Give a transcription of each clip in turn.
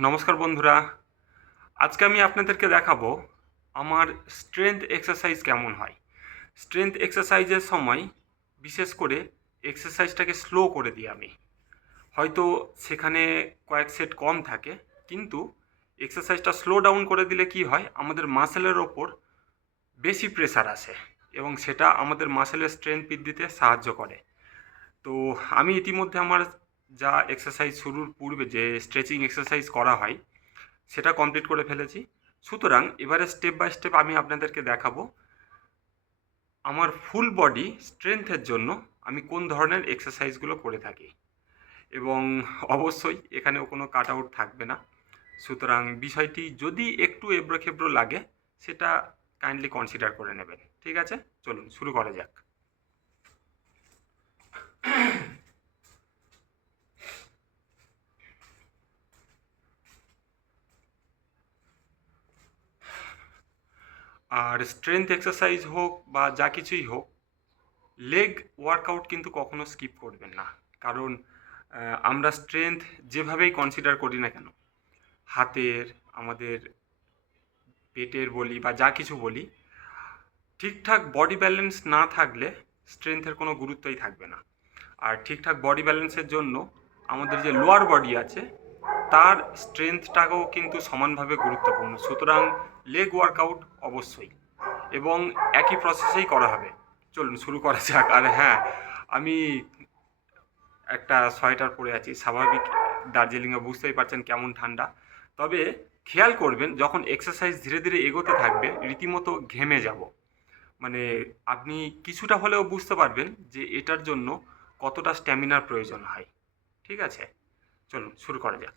নমস্কার বন্ধুরা। আজকে আমি আপনাদেরকে দেখাবো আমার স্ট্রেংথ এক্সারসাইজ কেমন হয়। স্ট্রেংথ এক্সারসাইজের সময় বিশেষ করে এক্সারসাইজটাকে স্লো করে দিই আমি। হয়তো সেখানে কয়েক সেট কম থাকে, কিন্তু এক্সারসাইজটা স্লো ডাউন করে দিলে কি হয়, আমাদের মাসেলের ওপর বেশি প্রেসার আসে এবং সেটা আমাদের মাসেলের স্ট্রেংথ বৃদ্ধিতে সাহায্য করে। তো আমি ইতিমধ্যে আমার যা এক্সারসাইজ শুরুর পূর্বে যে স্ট্রেচিং এক্সারসাইজ করা হয় সেটা কমপ্লিট করে ফেলেছি। সুতরাং এবারে স্টেপ বাই স্টেপ আমি আপনাদেরকে দেখাবো আমার ফুল বডি স্ট্রেংথের জন্য আমি কোন ধরনের এক্সারসাইজগুলো করে থাকি, এবং অবশ্যই এখানেও কোনো কাট আউট থাকবে না। সুতরাং বিষয়টি যদি একটু এবড়োখেবড়ো লাগে সেটা কাইন্ডলি কনসিডার করে নেবেন। ঠিক আছে, চলুন শুরু করা যাক। আর স্ট্রেংথ এক্সারসাইজ হোক বা যা কিছুই হোক, লেগ ওয়ার্কআউট কিন্তু কখনো স্কিপ করবেন না। কারণ আমরা স্ট্রেংথ যেভাবেই কনসিডার করি না কেন, হাতের, আমাদের পেটের বলি বা যা কিছু বলি, ঠিকঠাক বডি ব্যালেন্স না থাকলে স্ট্রেংথের কোনো গুরুত্বই থাকবে না। আর ঠিকঠাক বডি ব্যালেন্সের জন্য আমাদের যে লোয়ার বডি আছে তার স্ট্রেংথটাকেও কিন্তু সমানভাবে গুরুত্বপূর্ণ। সুতরাং লেগ ওয়ার্কআউট অবশ্যই, এবং একই প্রসেসেই করা হবে। চলুন শুরু করা যাক। আর হ্যাঁ, আমি একটা সোয়েটার পরে আছি, স্বাভাবিক, দার্জিলিংয়ে বুঝতেই পারছেন কেমন ঠান্ডা। তবে খেয়াল করবেন যখন এক্সারসাইজ ধীরে ধীরে এগোতে থাকবে রীতিমতো ঘেমে যাব, মানে আপনি কিছুটা হলেও বুঝতে পারবেন যে এটার জন্য কতটা স্ট্যামিনার প্রয়োজন হয়। ঠিক আছে, চলুন শুরু করা যাক।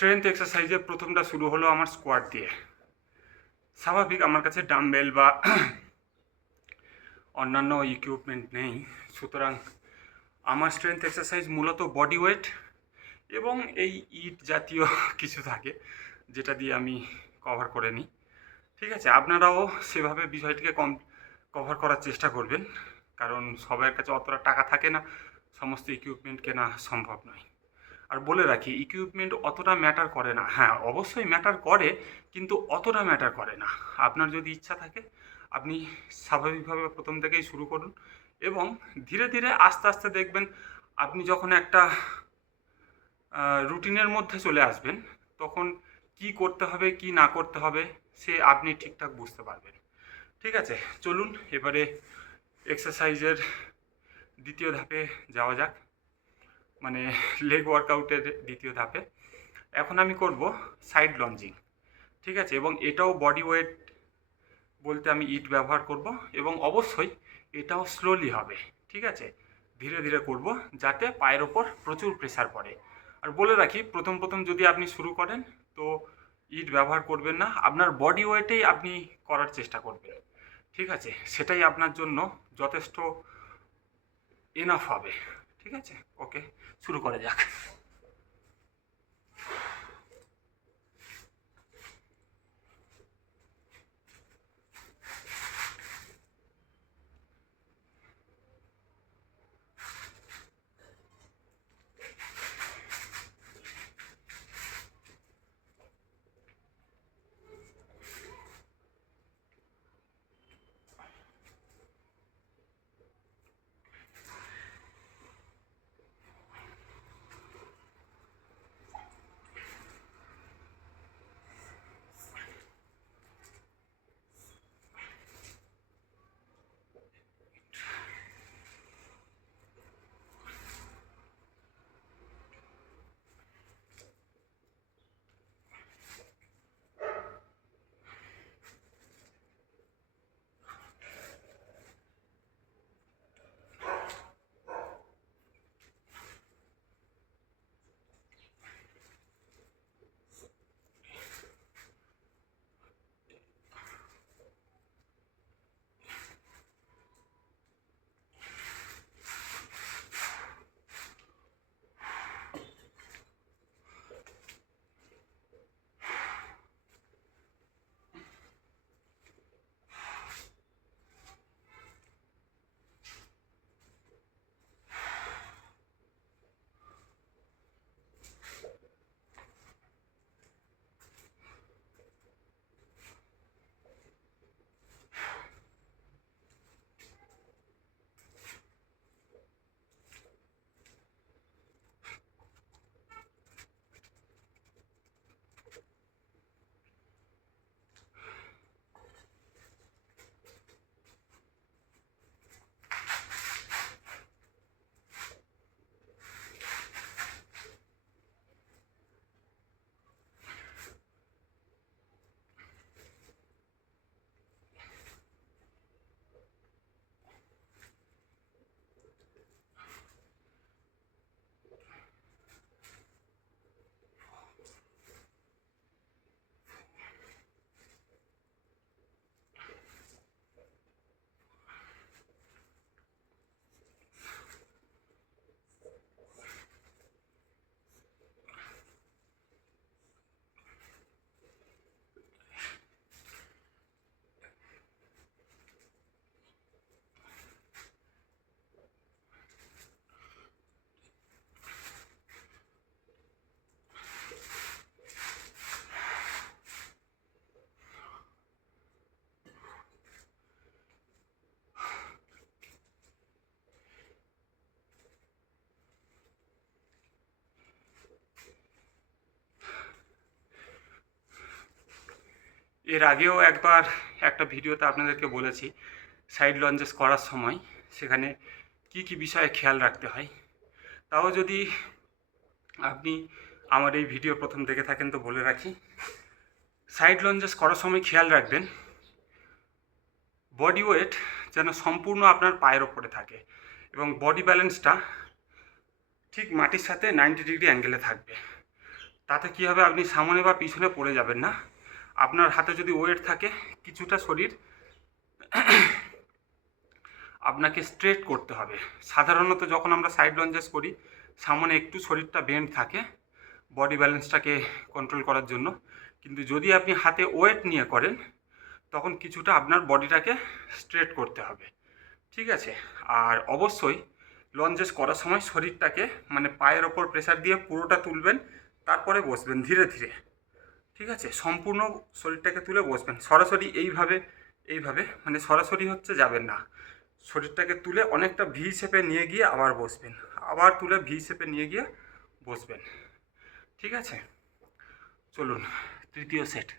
স্ট্রেংথ এক্সারসাইজে প্রথমটা শুরু হলো আমার স্কোয়াট দিয়ে। স্বাভাবিক আমার কাছে ডাম্বেল বা অন্যান্য ইকুইপমেন্ট নেই, সুতরাং আমার স্ট্রেংথ এক্সারসাইজ মূলত বডি ওয়েট এবং এই ইট জাতীয় কিছু থাকে যেটা দিয়ে আমি কভার করে নিই। ঠিক আছে, আপনারাও সেভাবে বিষয়টিকে কভার করার চেষ্টা করবেন, কারণ সবার কাছে অতটা টাকা থাকে না, সমস্ত ইকুইপমেন্ট কেনা সম্ভব নয়। আর বলে রাখি, ইকুইপমেন্ট অতটা ম্যাটার করে না। হ্যাঁ, অবশ্যই ম্যাটার করে, কিন্তু অতটা ম্যাটার করে না। আপনার যদি ইচ্ছা থাকে আপনি স্বাভাবিকভাবে প্রথম থেকেই শুরু করুন এবং ধীরে ধীরে আস্তে আস্তে দেখবেন আপনি যখন একটা রুটিনের মধ্যে চলে আসবেন, তখন কি করতে হবে কি না করতে হবে সে আপনি ঠিকঠাক বুঝতে পারবেন। ঠিক আছে, চলুন এবারে এক্সারসাইজের দ্বিতীয় ধাপে যাওয়া যাক, মানে লেগ ওয়ার্কআউটের দ্বিতীয় ধাপে। এখন আমি করব সাইড লঞ্জিং। ঠিক আছে, এবং এটাও বডি ওয়েট বলতে আমি ইট ব্যবহার করব এবং অবশ্যই এটাও স্লোলি হবে। ঠিক আছে, ধীরে ধীরে করব যাতে পায়ের ওপর প্রচুর প্রেসার পড়ে। আর বলে রাখি, প্রথম প্রথম যদি আপনি শুরু করেন তো ইট ব্যবহার করবেন না, আপনার বডি ওয়েটেই আপনি করার চেষ্টা করবেন। ঠিক আছে, সেটাই আপনার জন্য যথেষ্ট এনাফ হবে। ঠিক আছে, ওকে, শুরু করা যাক। এর আগেও একবার একটা ভিডিওতে আপনাদেরকে বলেছি সাইড লঞ্জেস করার সময় সেখানে কি কি বিষয়ে খেয়াল রাখতে হয়। তাও যদি আপনি আমার এই ভিডিও প্রথম দেখে থাকেন তো বলে রাখি, সাইড লঞ্জেস করার সময় খেয়াল রাখবেন বডি ওয়েট যেন সম্পূর্ণ আপনার পায়ের ওপরে থাকে এবং বডি ব্যালেন্সটা ঠিক মাটির সাথে 90 ডিগ্রি অ্যাঙ্গেলে থাকবে। তাতে কী হবে, আপনি সামনে বা পিছনে পড়ে যাবেন না। আপনার হাতে যদি ওয়েট থাকে, কিছুটা শরীর আপনাকে স্ট্রেট করতে হবে। সাধারণত যখন আমরা সাইড লঞ্জেস করি, সামনে একটু শরীরটা বেন্ড থাকে বডি ব্যালেন্সটাকে কন্ট্রোল করার জন্য। কিন্তু যদি আপনি হাতে ওয়েট নিয়ে করেন, তখন কিছুটা আপনার বডিটাকে স্ট্রেট করতে হবে, ঠিক আছে? আর অবশ্যই লঞ্জেস করার সময় শরীরটাকে মানে পায়ের ওপর প্রেসার দিয়ে পুরোটা তুলবেন, তারপরে বসবেন ধীরে ধীরে, ঠিক আছে? সম্পূর্ণ শরীরটাকে তুলে বসবেন। সরাসরি এইভাবে এইভাবে মানে সরাসরি হচ্ছে যাবেন না। শরীরটাকে তুলে অনেকটা ভি শেপে নিয়ে গিয়ে আবার বসবেন, আবার তুলে ভি শেপে নিয়ে গিয়ে বসবেন, ঠিক আছে? চলুন তৃতীয় সেট।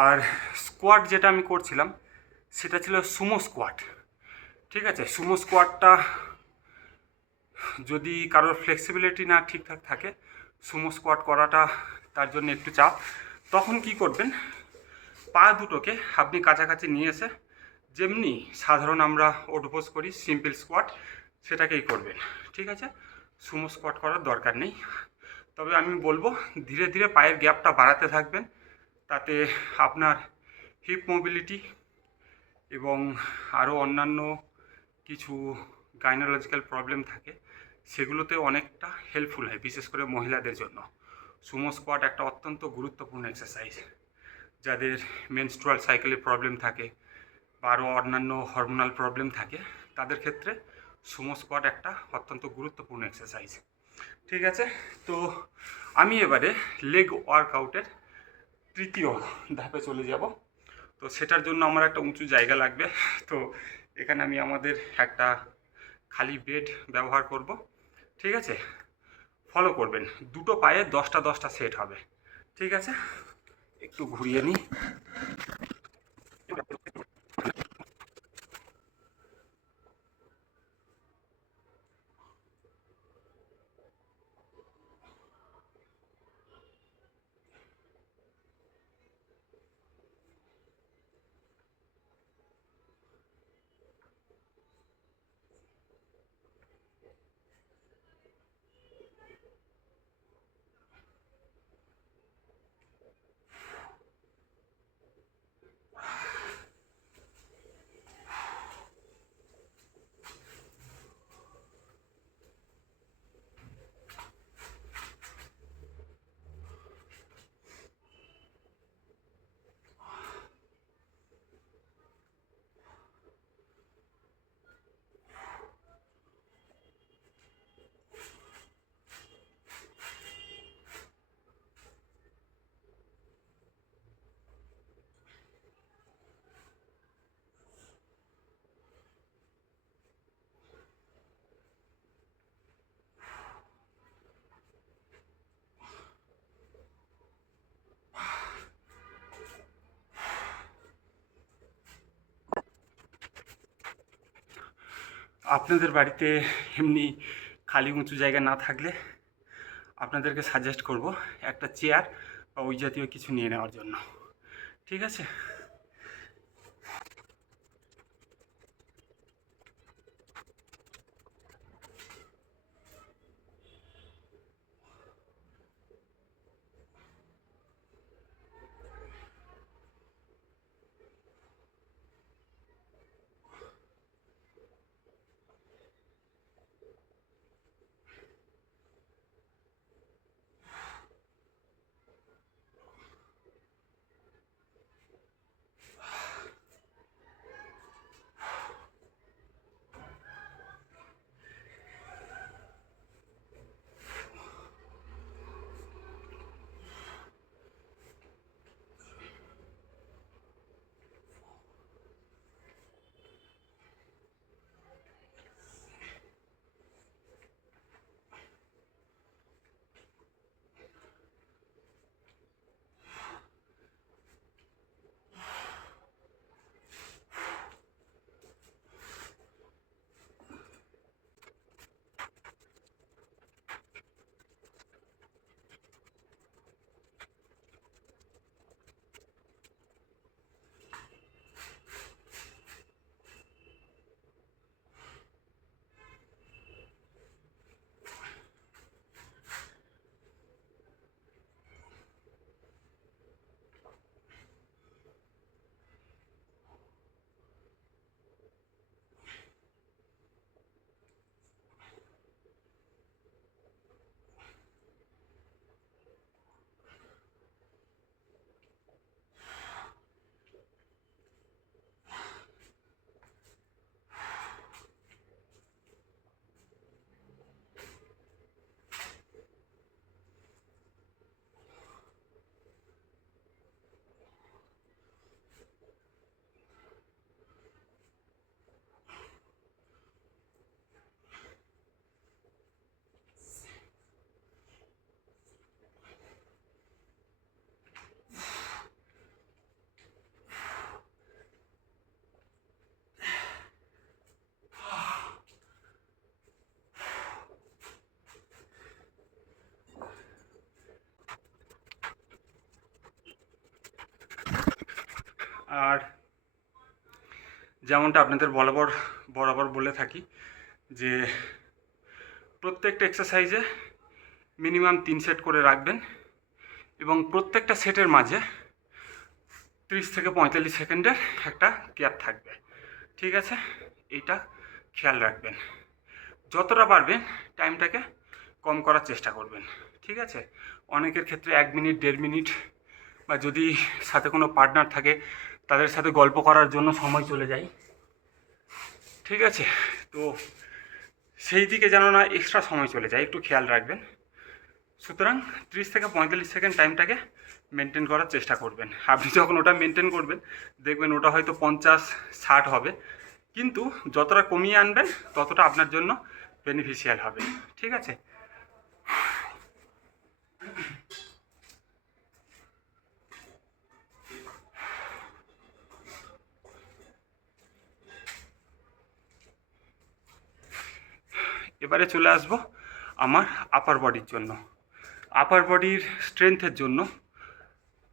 আর স্কোয়াট যেটা আমি করছিলাম, সেটা ছিল সুমো স্কোয়াট, ঠিক আছে? সুমো স্কোয়াটটা যদি কারোর ফ্লেক্সিবিলিটি না ঠিকঠাক থাকে, সুমো স্কোয়াট করাটা তার জন্য একটু চাপ। তখন কি করবেন, পা দুটোকে আপনি কাছাকাছি নিয়ে এসে যেমনি সাধারণ আমরা ওঠবোস করি সিম্পল স্কোয়াট, সেটাকেই করবেন, ঠিক আছে? সুমো স্কোয়াট করার দরকার নেই। তবে আমি বলবো ধীরে ধীরে পায়ের গ্যাপটা বাড়াতে থাকবেন, তাতে আপনার হিপ মোবিলিটি এবং আরও অন্যান্য কিছু গাইনোলজিক্যাল প্রবলেম থাকে, সেগুলোতে অনেকটা হেল্পফুল হয়, বিশেষ করে মহিলাদের জন্য। সুমো স্কোয়াট একটা অত্যন্ত গুরুত্বপূর্ণ এক্সারসাইজ। যাদের মেনস্ট্রুয়াল সাইকেলের প্রবলেম থাকে বা আরও অন্যান্য হরমোনাল প্রবলেম থাকে, তাদের ক্ষেত্রে সুমো স্কোয়াট একটা অত্যন্ত গুরুত্বপূর্ণ এক্সারসাইজ, ঠিক আছে? তো আমি এবারে লেগ ওয়ার্কআউটের তৃতীয় ধাপে চলে যাব। তো সেটার জন্য আমার একটা উঁচু জায়গা লাগবে। তো এখানে আমি আমাদের একটা খালি বেড ব্যবহার করব, ঠিক আছে? ফলো করবেন, দুটো পায়ে 10টা 10টা সেট হবে, ঠিক আছে? একটু ঘুরিয়ে নিই। আপনাদের বাড়িতে এমনি খালি উঁচু জায়গা না থাকলে আপনাদেরকে সাজেস্ট করব একটা চেয়ার বা ওই জাতীয় কিছু নিয়ে নেওয়ার জন্য, ঠিক আছে? আর যেমনটা আপনাদের বরাবর বলে থাকি যে প্রত্যেকটা এক্সারসাইজে মিনিমাম 3 সেট করে রাখবেন এবং প্রত্যেকটা সেটের মাঝে 30 থেকে 45 সেকেন্ডের একটা গ্যাপ থাকবে, ঠিক আছে? এইটা খেয়াল রাখবেন। যতটা পারবেন টাইমটাকে কম করার চেষ্টা করবেন, ঠিক আছে? অনেকের ক্ষেত্রে 1 মিনিট 1.5 মিনিট বা যদি সাথে কোনো পার্টনার থাকে তাদের সাথে গল্প করার জন্য সময় চলে যায়, ঠিক আছে? তো সেই দিকে যেন না এক্সট্রা সময় চলে যায়, একটু খেয়াল রাখবেন। সুতরাং 30 থেকে 45 সেকেন্ড টাইমটাকে মেনটেন করার চেষ্টা করবেন। আপনি যখন ওটা মেনটেন করবেন দেখবেন ওটা হয়তো 50-60 হবে, কিন্তু যতটা কমিয়ে আনবেন ততটা আপনার জন্য বেনিফিশিয়াল হবে, ঠিক আছে? এবারে চলে আসবো আমার আপার বডির জন্য। আপার বডির স্ট্রেংথের জন্য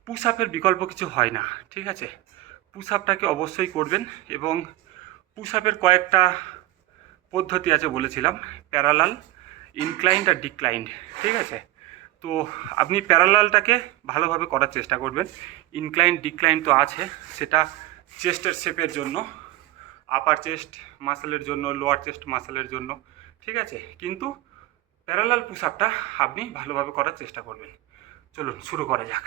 পুশ আপের বিকল্প কিছু হয় না, ঠিক আছে? পুশ আপটাকে অবশ্যই করবেন এবং পুশ আপের কয়েকটা পদ্ধতি আছে বলেছিলাম, প্যারালাল, ইনক্লাইন্ড আর ডিক্লাইন্ড, ঠিক আছে? তো আপনি প্যারালালটাকে ভালোভাবে করার চেষ্টা করবেন। ইনক্লাইন্ড ডিক্লাইন্ড তো আছে, সেটা চেস্টের শেপের জন্য, আপার চেস্ট মাসেলের জন্য, লোয়ার চেস্ট মাসেলের জন্য, ঠিক আছে? কিন্তু প্যারালাল পুশ আপটা আপনি ভালোভাবে করার চেষ্টা করবেন। চলুন শুরু করা যাক।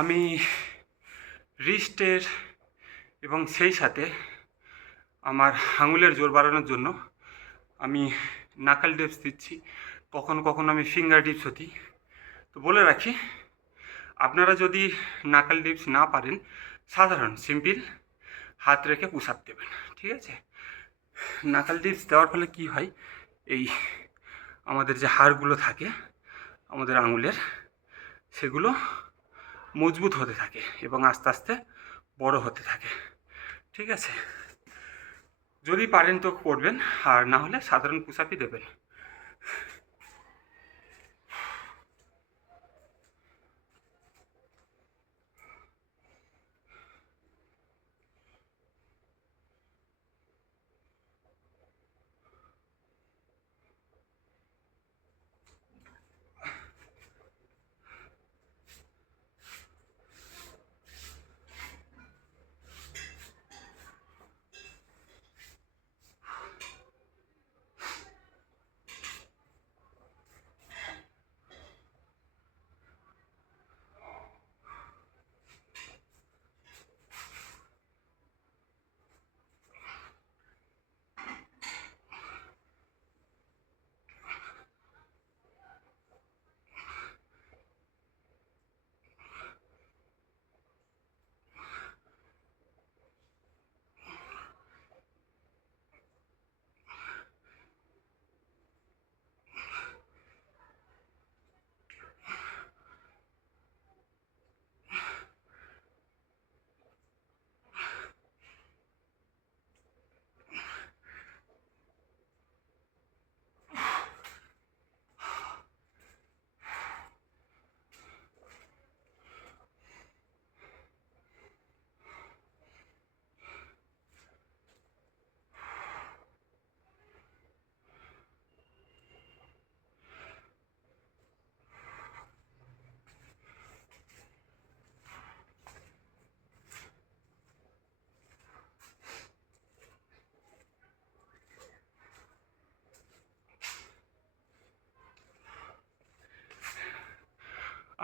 আমি রিস্টের এবং সেই সাথে আমার আঙুলের জোর বাড়ানোর জন্য আমি নাকাল ডিপস দিচ্ছি, কখনো কখনো আমি ফিঙ্গার ডিপসও দিই। তো বলে রাখি, আপনারা যদি নাকাল ডিপস না পারেন, সাধারণ সিম্পল হাত রেখে পুশ আপ দেবেন, ঠিক আছে? নাকাল ডিপস দেওয়ার ফলে কি হয়, এই আমাদের যে হাড়গুলো থাকে আমাদের আঙুলের, সেগুলো মজবুত হতে থাকে এবং আস্তে আস্তে বড় হতে থাকে, ঠিক আছে? যদি পারেন তো করবেন, আর না হলে সাধারণ পুশ আপই দেবেন।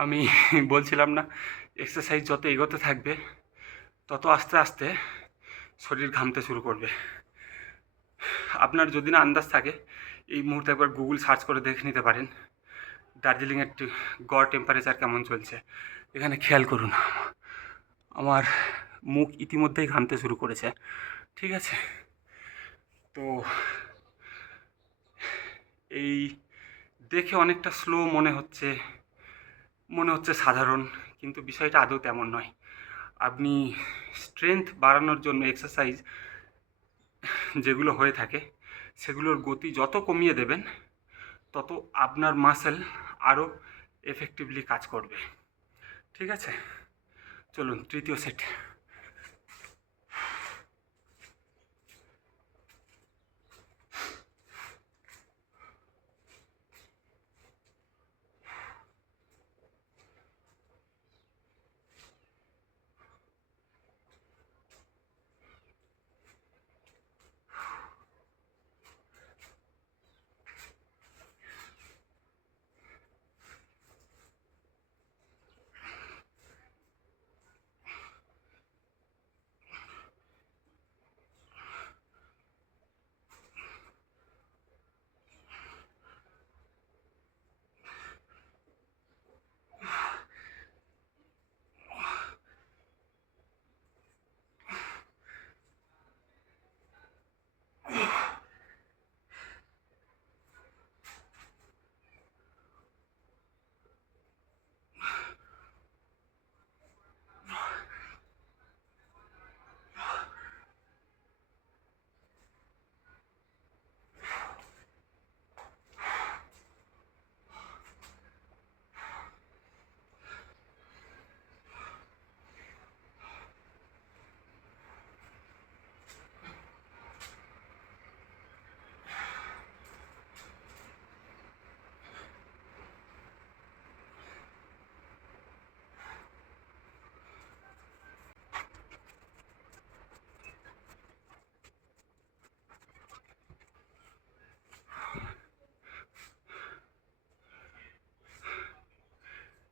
আমি বলছিলাম না, এক্সারসাইজ যত এগোতে থাকবে তত আস্তে আস্তে শরীর ঘামতে শুরু করবে। আপনার যদি না আন্দাজ থাকে, এই মুহূর্তে একবার গুগল সার্চ করে দেখে নিতে পারেন দার্জিলিংয়ের গড় টেম্পারেচার কেমন চলছে। এখানে খেয়াল করুন, আমার মুখ ইতিমধ্যেই ঘামতে শুরু করেছে। ঠিক আছে, তো এই দেখে অনেকটা স্লো মনে হচ্ছে সাধারণ, কিন্তু বিষয়টা আদৌ তেমন নয়। আপনি স্ট্রেংথ বাড়ানোর জন্য এক্সারসাইজ যেগুলো হয়ে থাকে সেগুলোর গতি যত কমিয়ে দেবেন তত আপনার মাসেল আরও এফেক্টিভলি কাজ করবে। ঠিক আছে, চলুন তৃতীয় সেট।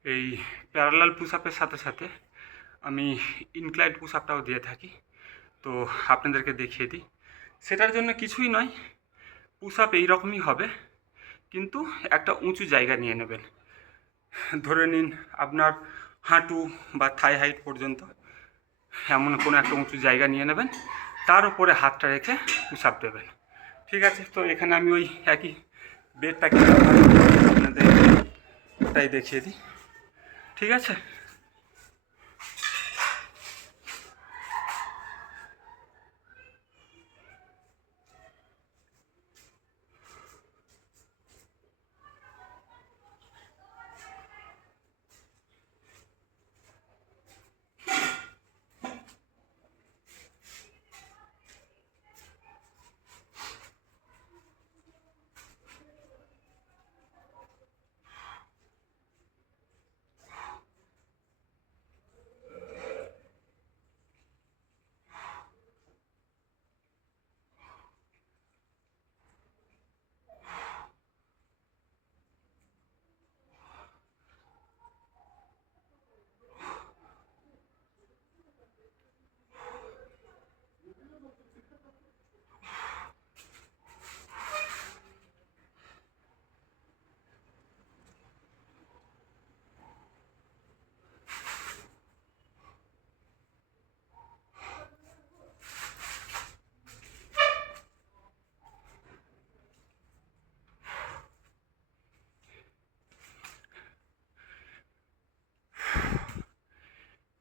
এই প্যারালাল পুশ আপের সাথে সাথে আমি ইনক্লাইড পুশ আপটাও দিয়ে থাকি, তো আপনাদেরকে দেখিয়ে দিই। সেটার জন্য কিছুই নয়, পুশ আপ এইরকমই হবে, কিন্তু একটা উঁচু জায়গা নিয়ে নেবেন। ধরে নিন আপনার হাঁটু বা থাই হাইট পর্যন্ত এমন কোনো একটা উঁচু জায়গা নিয়ে নেবেন, তার উপরে হাতটা রেখে পুশ আপ দেবেন। ঠিক আছে, তো এখানে আমি ওই একই বেডটাকে আপনাদের ওটাই দেখিয়ে দিই। ঠিক আছে,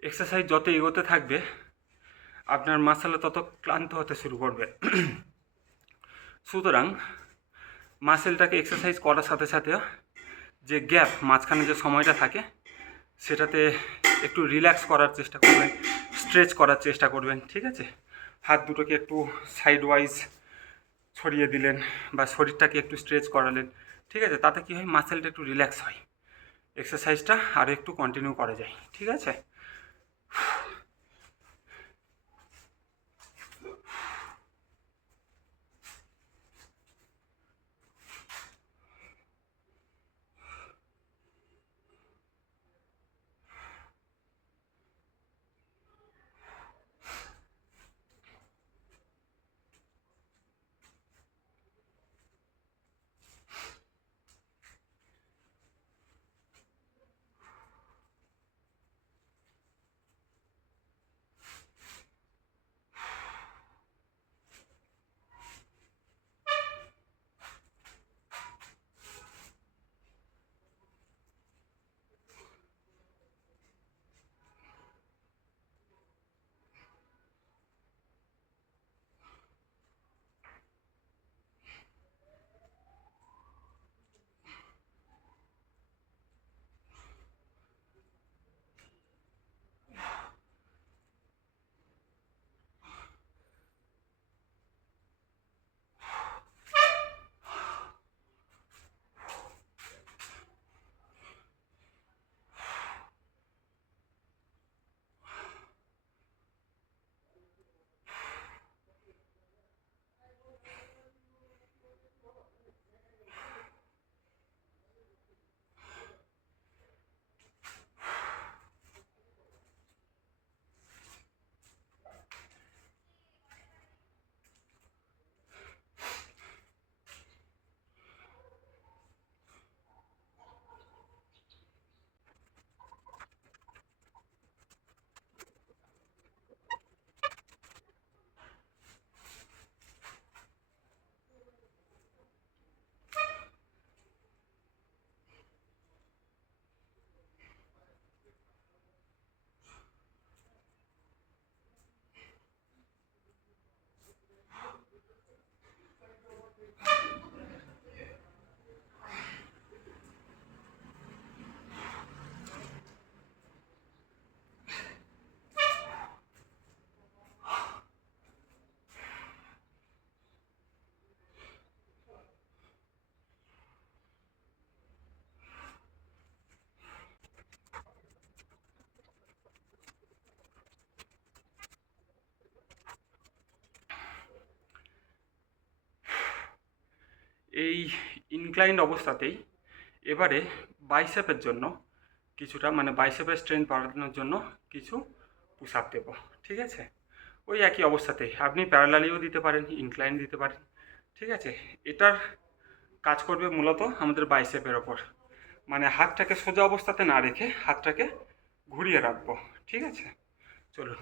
এক্সারসাইজ যত এগোতে থাকবে আপনার মাসেল তত ক্লান্ত হতে শুরু করবে। সুতরাং মাসেলটাকে এক্সারসাইজ করার সাথে সাথে যে গ্যাপ মাঝখানে যে সময়টা থাকে সেটাতে একটু রিল্যাক্স করার চেষ্টা করবেন, স্ট্রেচ করার চেষ্টা করবেন। ঠিক আছে, হাত দুটোকে একটু সাইড ওয়াইজ ছড়িয়ে দিলেন বা শরীরটাকে একটু স্ট্রেচ করালেন। ঠিক আছে, তাতে কী হয়, মাসেলটা একটু রিল্যাক্স হয়, এক্সারসাইজটা আরও একটু কন্টিনিউ করা যায়। ঠিক আছে, এই ইনক্লাইন্ড অবস্থাতেই এবারে বাইসেপের জন্য কিছুটা, মানে বাইসেপের স্ট্রেংথ বাড়ানোর জন্য কিছু পুশ আপ দেবো। ঠিক আছে, ওই একই অবস্থাতেই আপনি প্যারালালিও দিতে পারেন, ইনক্লাইন দিতে পারেন। ঠিক আছে, এটার কাজ করবে মূলত আমাদের বাইসেপের ওপর, মানে হাতটাকে সোজা অবস্থাতে না রেখে হাতটাকে ঘুরিয়ে রাখবো। ঠিক আছে, চলুন।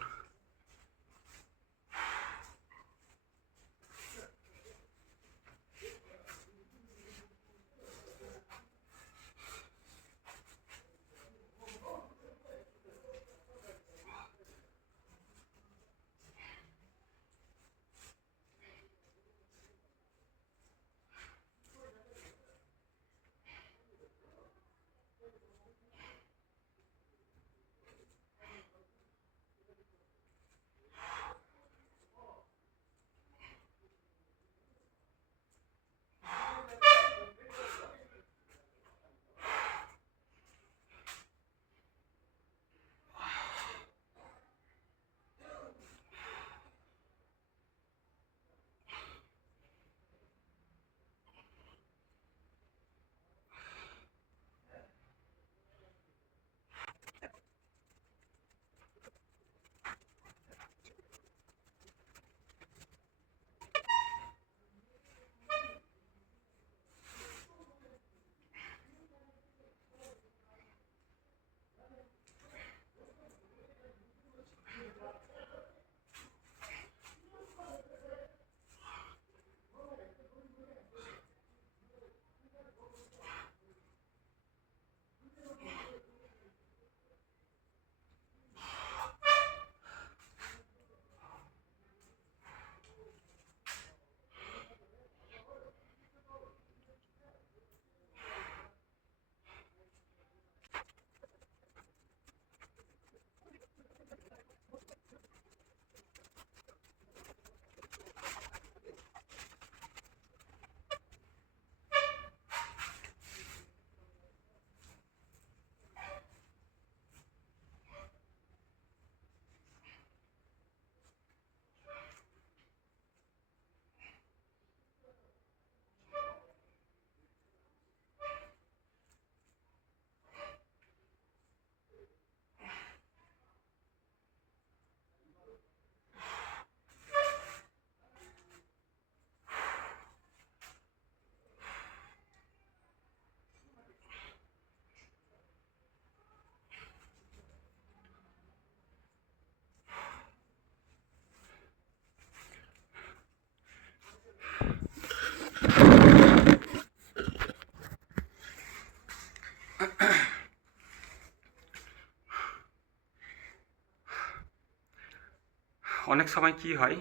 অনেক সময় কি হয়,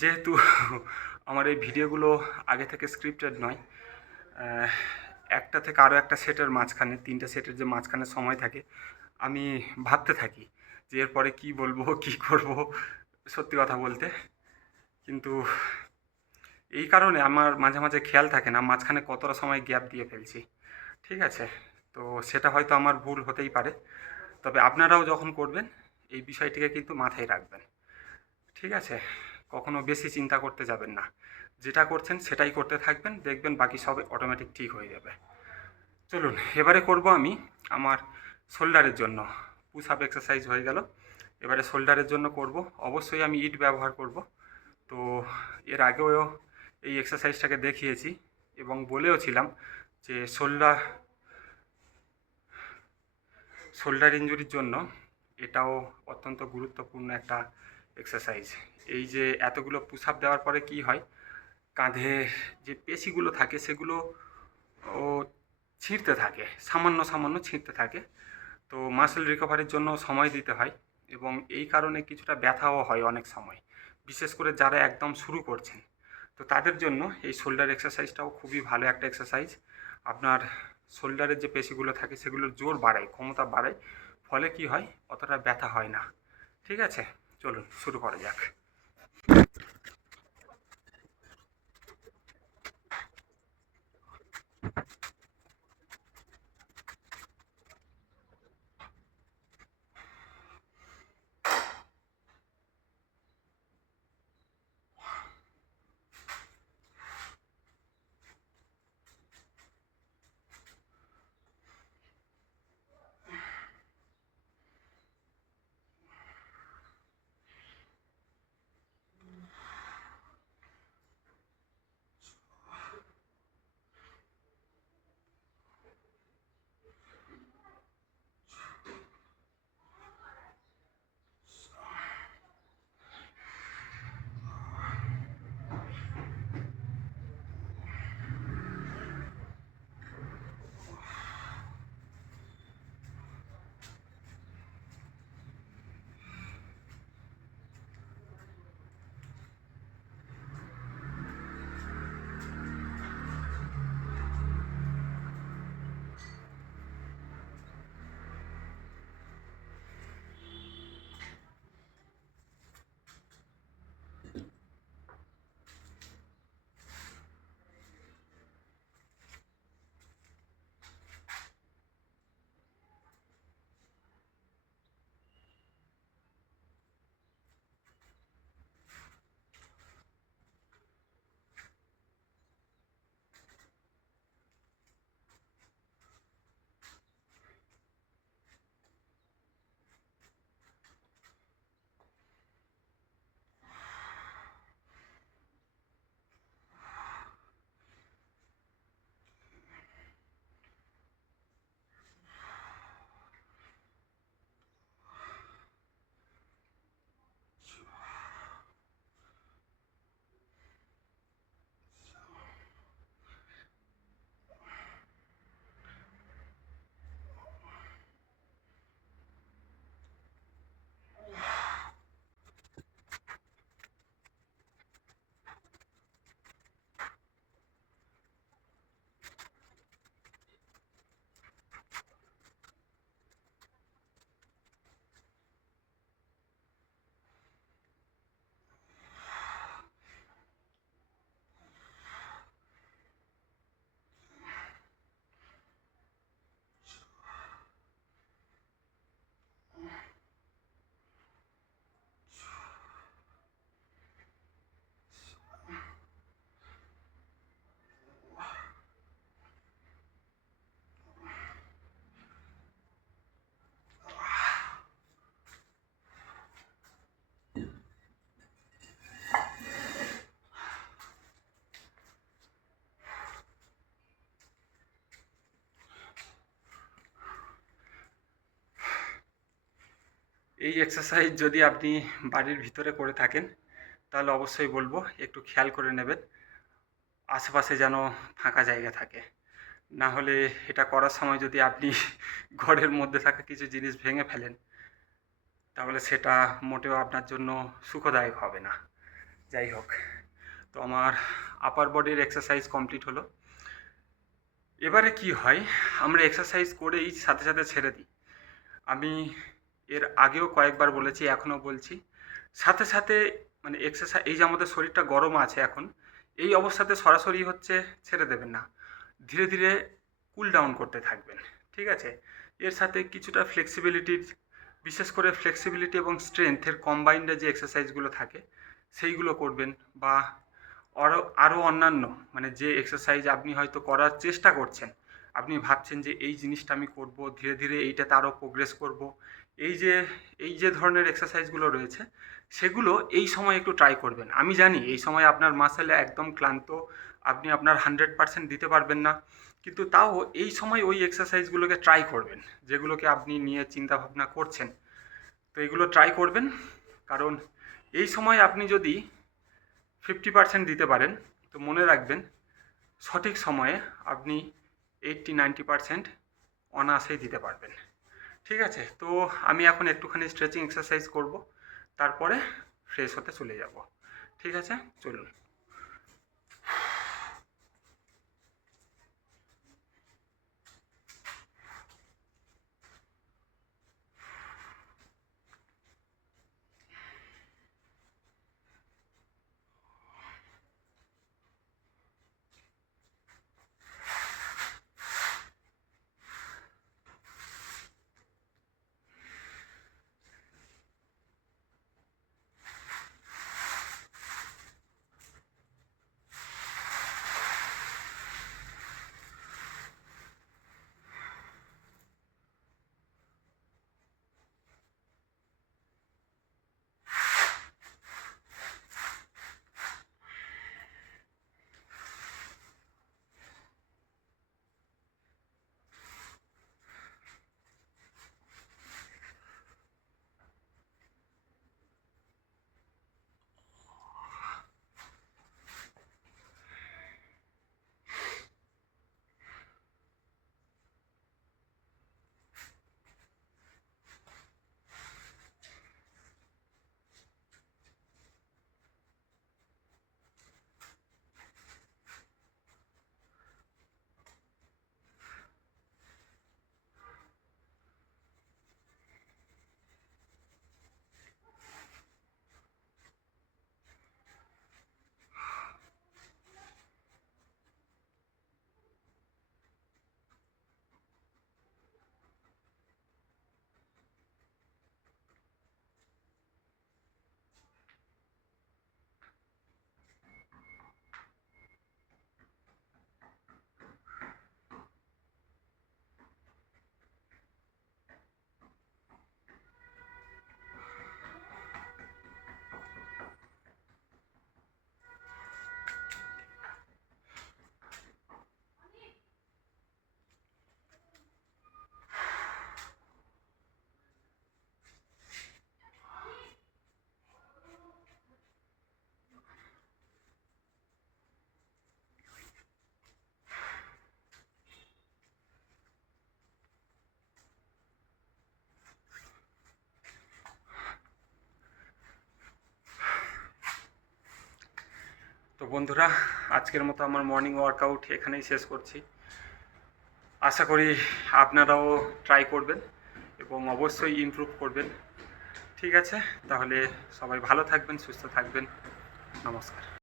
যেহেতু আমার এই ভিডিওগুলো আগে থেকে স্ক্রিপ্টেড নয়, আহ, একটা থেকে আরও একটা সেটের মাঝখানে, তিনটে সেটের যে মাঝখানে সময় থাকে, আমি ভাবতে থাকি যে এরপরে কী বলবো কী করব, সত্যি কথা বলতে। কিন্তু এই কারণে আমার মাঝে মাঝে খেয়াল থাকে না মাঝখানে কতটা সময় গ্যাপ দিয়ে ফেলছি। ঠিক আছে, তো সেটা হয়তো আমার ভুল হতেই পারে, তবে আপনারাও যখন করবেন এই বিষয়টিকে কিন্তু মাথায় রাখবেন। ঠিক আছে, কখনো বেশি চিন্তা করতে যাবেন না, যেটা করছেন সেটাই করতে থাকবেন, দেখবেন বাকি সব অটোমেটিক ঠিক হয়ে যাবে। চলুন, এবারে করব আমি আমার শোল্ডারের জন্য পুশ আপ এক্সারসাইজ হয়ে গেল। এবারে শোল্ডারের জন্য করব, অবশ্যই আমি ইট ব্যবহার করব। তো এর আগেও এই এক্সারসাইজটাকে দেখিয়েছি এবং বলেও ছিলাম যে শোল্ডার ইনজুরির জন্য এটাও অত্যন্ত গুরুত্বপূর্ণ একটা এক্সারসাইজ। এই যে এতগুলো পুশ আপ দেওয়ার পরে কি হয়, কাঁধে যে পেশিগুলো থাকে সেগুলো ও ছিঁড়তে থাকে, সামান্য সামান্য ছিঁড়তে থাকে। তো মাসেল রিকভারির জন্য সময় দিতে হয় এবং এই কারণে কিছুটা ব্যথাও হয় অনেক সময়, বিশেষ করে যারা একদম শুরু করছেন। তো তাদের জন্য এই শোল্ডার এক্সারসাইজটাও খুবই ভালো একটা এক্সারসাইজ। আপনার শোল্ডারের যে পেশিগুলো থাকে সেগুলোর জোর বাড়ায়, ক্ষমতা বাড়ায়, ফলে কি হয়, অতটা ব্যথা হয় না। ঠিক আছে, চলুন শুরু করা যাক। এই এক্সারসাইজ যদি আপনি বাড়ির ভিতরে করে থাকেন তাহলে অবশ্যই বলবো একটু খেয়াল করে নেবেন, আশেপাশে যেন ফাঁকা জায়গা থাকে। না হলে এটা করার সময় যদি আপনি ঘরের মধ্যে থাকা কিছু জিনিস ভেঙে ফেলেন তাহলে সেটা মোটেও আপনার জন্য সুখদায়ক হবে না। যাই হোক, তো আমার আপার বডির এক্সারসাইজ কমপ্লিট হলো। এবারে কি হয়, আমরা এক্সারসাইজ করেই সাথে সাথে ছেড়ে দিই। আমি এর আগেও কয়েকবার বলেছি, এখনও বলছি, সাথে সাথে মানে এক্সারসাইজ, এই যে আমাদের শরীরটা গরম আছে এখন, এই অবস্থাতে সরাসরি হচ্ছে ছেড়ে দেবেন না, ধীরে ধীরে কুল ডাউন করতে থাকবেন। ঠিক আছে, এর সাথে কিছুটা ফ্লেক্সিবিলিটির, বিশেষ করে ফ্লেক্সিবিলিটি এবং স্ট্রেংথের কম্বাইন্ডে যে এক্সারসাইজগুলো থাকে সেইগুলো করবেন। বা আরও অন্যান্য মানে যে এক্সারসাইজ আপনি হয়তো করার চেষ্টা করছেন, আপনি ভাবছেন যে এই জিনিসটা আমি করব, ধীরে ধীরে এইটাতে আরও প্রোগ্রেস করব, এই যে এই যে ধরনের এক্সারসাইজগুলো রয়েছে সেগুলো এই সময় একটু ট্রাই করবেন। আমি জানি এই সময় আপনার মাসেলে একদম ক্লান্ত, আপনি আপনার 100% দিতে পারবেন না, কিন্তু তাও এই সময় ওই এক্সারসাইজগুলোকে ট্রাই করবেন যেগুলোকে আপনি নিয়ে চিন্তা ভাবনা করছেন। তো এগুলো ট্রাই করবেন, কারণ এই সময় আপনি যদি 50% দিতে পারেন তো মনে রাখবেন সঠিক সময়ে আপনি 80-90% অনায়াসেই দিতে পারবেন। ঠিক আছে, তো আমি এখন একটুখানি স্ট্রেচিং এক্সারসাইজ করব, তারপরে ফ্রেশ হতে চলে যাব। ঠিক আছে, চলুন। তো বন্ধুরা, আজকের মতো আমার মর্নিং ওয়ার্কআউট এখানেই শেষ করছি। আশা করি আপনারাও ট্রাই করবেন এবং অবশ্যই ইমপ্রুভ করবেন। ঠিক আছে, তাহলে সবাই ভালো থাকবেন, সুস্থ থাকবেন। নমস্কার।